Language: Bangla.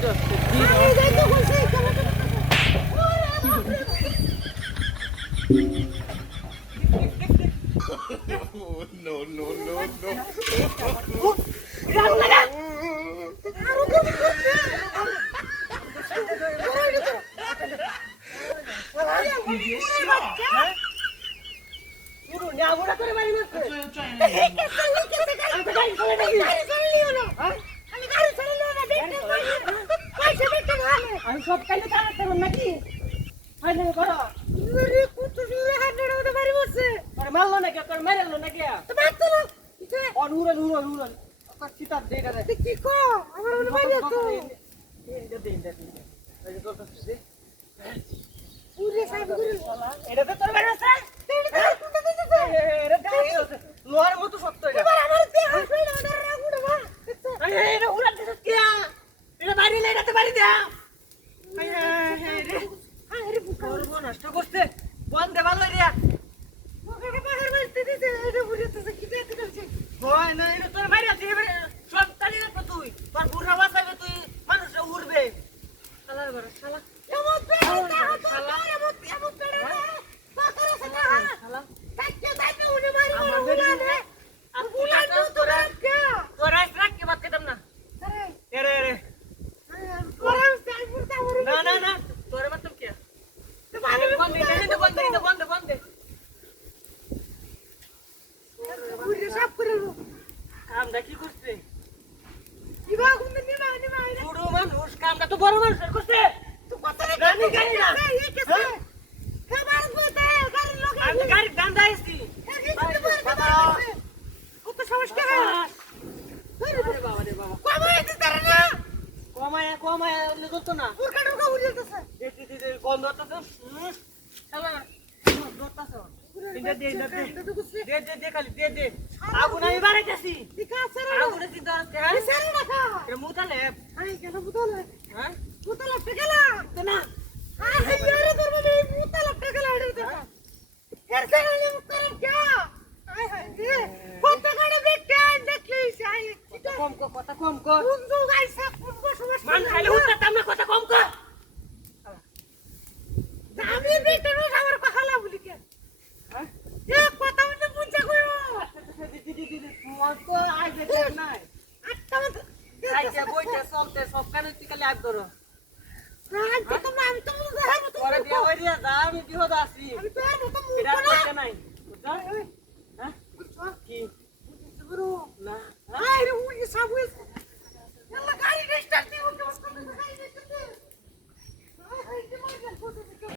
No, no, no, no. আমি সব কাইলে চালাতে পারব নাকি হয় না করো আরে কত সুন্দর হান্ডার মধ্যে বাড়ি বসে আরে মারলো না কে করে মারলো না কে তো মারতো না অনুরন অনুরন অনুরন কাচ্চিটা দেটা দে কি কো আমার মনে বাড়ি তো দে এই যে কথা দে পুরে সাহেব গুরু এটা তো তোর বাড়ি আছে এটা তো লোহার মতো শক্ত এটা এবার আমার তে হাসবে না ওটা রাগুড়া বা আরে এটা উড়া দিছ কি এটা বাড়ি লে এটা তো বাড়ি দে নষ্ট করছে বন্ধ দেওয়াল রিয়া তোর মারি আছে সব চালি রাখবো তুই তোর বুড়া বাঁচাবে তুই মানুষ উড়বে কামটা কি করছে বুড়ো মানুষ কামটা তো বড় মানুষ করছে আমি গাড়ির দাম দাইছি কমায় কমায় ধরতো না গন্ধ দে আগুন আমি বাড়াইতেছি আগুনে চিন্তা হচ্ছে মুতালে হ্যাঁ না কথা কম কর মান খাইলে উঠতাম না কথা কম কর আমি বেটানো আমার কথা লা বলি কে হ্যাঁ এ কথা মনে বুঝা কইও তো আই বেটা নাই আটটা আইছে বইতে চলতে সব কানে তিকালে আগ ধরো রাত তো আমি তো ধরব তো ওরে দিয়া হইরিয়া যা আমি বিহদ আছি আমি তো আর তো মুখ না নাই বুঝা হ্যাঁ কি বুঝু না আরে উই সব হইছে এলা গাড়ি স্টার্ট দিও